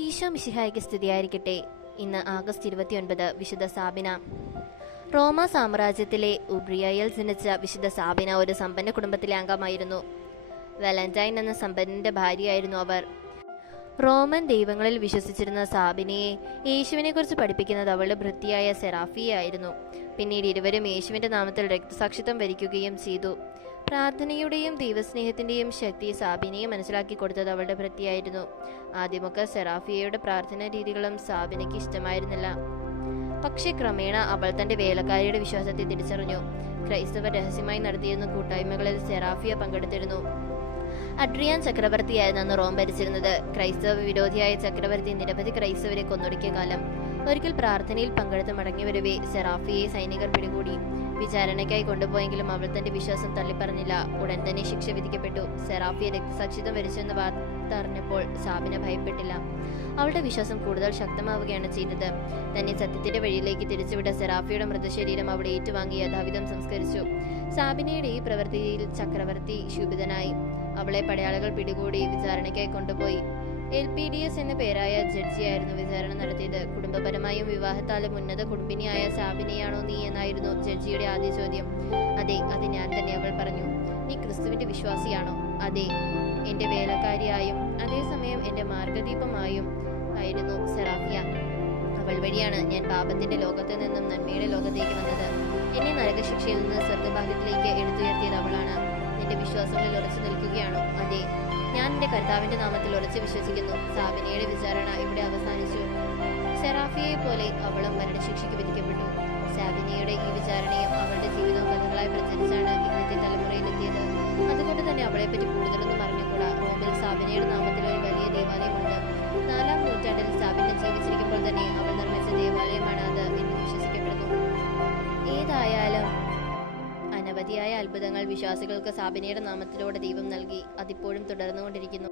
ഈശോ മിശിഹായ്ക്ക് സ്തുതിയായിരിക്കട്ടെ. ഇന്ന് ആഗസ്റ്റ് ഇരുപത്തിയൊൻപത് വിശുദ്ധ സാബിന. റോമ സാമ്രാജ്യത്തിലെ ഉബ്രിയയിൽ ജനിച്ച വിശുദ്ധ സാബിന ഒരു സമ്പന്ന കുടുംബത്തിലെ അംഗമായിരുന്നു. വലന്റൈൻ എന്ന സമ്പന്നന്റെ ഭാര്യയായിരുന്നു അവർ. റോമൻ ദൈവങ്ങളിൽ വിശ്വസിച്ചിരുന്ന സാബിനയെ യേശുവിനെ കുറിച്ച് പഠിപ്പിക്കുന്നത് അവളുടെ ഭൃത്തിയായ സെറാഫിയായിരുന്നു പിന്നീട് ഇരുവരും യേശുവിന്റെ നാമത്തിൽ രക്തസാക്ഷിത്വം വരിക്കുകയും ചെയ്തു. പ്രാർത്ഥനയുടെയും ദൈവസ്നേഹത്തിന്റെയും ശക്തി സാബിനയെ മനസ്സിലാക്കി കൊടുത്തത് അവളുടെ ഭൃത്തിയായിരുന്നു ആദ്യമൊക്കെ സെറാഫിയയുടെ പ്രാർത്ഥനാ രീതികളും സാബിനയ്ക്ക് ഇഷ്ടമായിരുന്നില്ല. പക്ഷേ ക്രമേണ അവൾ തന്റെ വേലക്കാരിയുടെ വിശ്വാസത്തെ തിരിച്ചറിഞ്ഞു. ക്രൈസ്തവർ രഹസ്യമായി നടത്തിയിരുന്ന കൂട്ടായ്മകളിൽ സെറാഫിയ പങ്കെടുത്തിരുന്നു. അഡ്രിയാൻ ചക്രവർത്തിയായിരുന്നു അന്ന് റോം ഭരിച്ചിരുന്നത്. ക്രൈസ്തവ വിരോധിയായ ചക്രവർത്തി നിരവധി ക്രൈസ്തവരെ കൊന്നൊടുക്കിയ കാലം. ഒരിക്കൽ പ്രാർത്ഥനയിൽ പങ്കെടുത്ത് മടങ്ങിവരവെ സെറാഫിയെ സൈനികർ പിടികൂടി. വിചാരണയ്ക്കായി കൊണ്ടുപോയെങ്കിലും അവൾ തന്റെ വിശ്വാസം തള്ളിപ്പറഞ്ഞില്ല. ഉടൻ തന്നെ ശിക്ഷ വിധിക്കപ്പെട്ടു. സെറാഫിയെ രക്തസാക്ഷിത്വം വരിച്ചെന്ന് വാർത്ത അറിഞ്ഞപ്പോൾ സാബിന ഭയപ്പെട്ടില്ല. അവളുടെ വിശ്വാസം കൂടുതൽ ശക്തമാവുകയാണ് ചെയ്തത്. തന്നെ സത്യത്തിന്റെ വഴിയിലേക്ക് തിരിച്ചുവിട്ട സെറാഫിയുടെ മൃതശരീരം അവിടെ ഏറ്റുവാങ്ങി യഥാവിധം സംസ്കരിച്ചു. സാബിനയുടെ ഈ പ്രവൃത്തിയിൽ ചക്രവർത്തി ശുഭിതനായി. അവളെ പടയാളികൾ പിടികൂടി വിചാരണയ്ക്കായി കൊണ്ടുപോയി. എൽ പി ഡി എസ് എന്ന പേരായ ജഡ്ജിയായിരുന്നു വിചാരണ നടത്തിയത്. കുടുംബപരമായും വിവാഹത്താലും ഉന്നത കുടുംബിനിയായ സാബിനെയാണോ നീ എന്നായിരുന്നു ജഡ്ജിയുടെ ആദ്യ ചോദ്യം. അതെ അത് ഞാൻ തന്നെ അവൾ പറഞ്ഞു. നീ ക്രിസ്തുവിന്റെ വിശ്വാസിയാണോ? അതെ എന്റെ വേലക്കാരിയായും അതേസമയം എന്റെ മാർഗദീപമായും ആയിരുന്നു സെറാഫിയ. അവൾ വഴിയാണ് ഞാൻ പാപത്തിന്റെ ലോകത്ത് നിന്നും നന്മയുടെ ലോകത്തേക്ക് വന്നത്. എന്നെ നരകശിക്ഷയിൽ നിന്ന് സ്വർഗഭാഗ്യത്തിലേക്ക് എടുത്തുയർത്തിയത് അവളാണ്. നിന്റെ വിശ്വാസങ്ങളിൽ ഉറച്ചു നിൽക്കുകയാണോ? അതെ. ഞാൻ എന്റെ കർത്താവിന്റെ നാമത്തിൽ ഉറച്ചു വിശ്വസിക്കുന്നു. സാബിനയുടെ വിചാരണ ഇവിടെ അവസാനിച്ചു. സെറാഫിയെ പോലെ അവളും മരണശിക്ഷയ്ക്ക് വിധിക്കപ്പെട്ടു. സാബിനയുടെ ഈ വിചാരണയും അവളുടെ ജീവിതവും കഥകളായി പ്രചരിച്ചാണ് ഇന്നത്തെ തലമുറയിൽ എത്തിയത്. അതുകൊണ്ട് തന്നെ അവളെപ്പറ്റി കൂടുതലൊന്നും അറിഞ്ഞുകൂടാ. റോമിൽ സാബിനയുടെ നാമത്തിൽ ഒരു വലിയ ദേവാലയമുണ്ട് അനവധിയായ അത്ഭുതങ്ങൾ വിശ്വാസികൾക്ക് സാബിനയുടെ നാമത്തിലൂടെ ദൈവം നൽകി അതിപ്പോഴും തുടർന്നുകൊണ്ടിരിക്കുന്നു.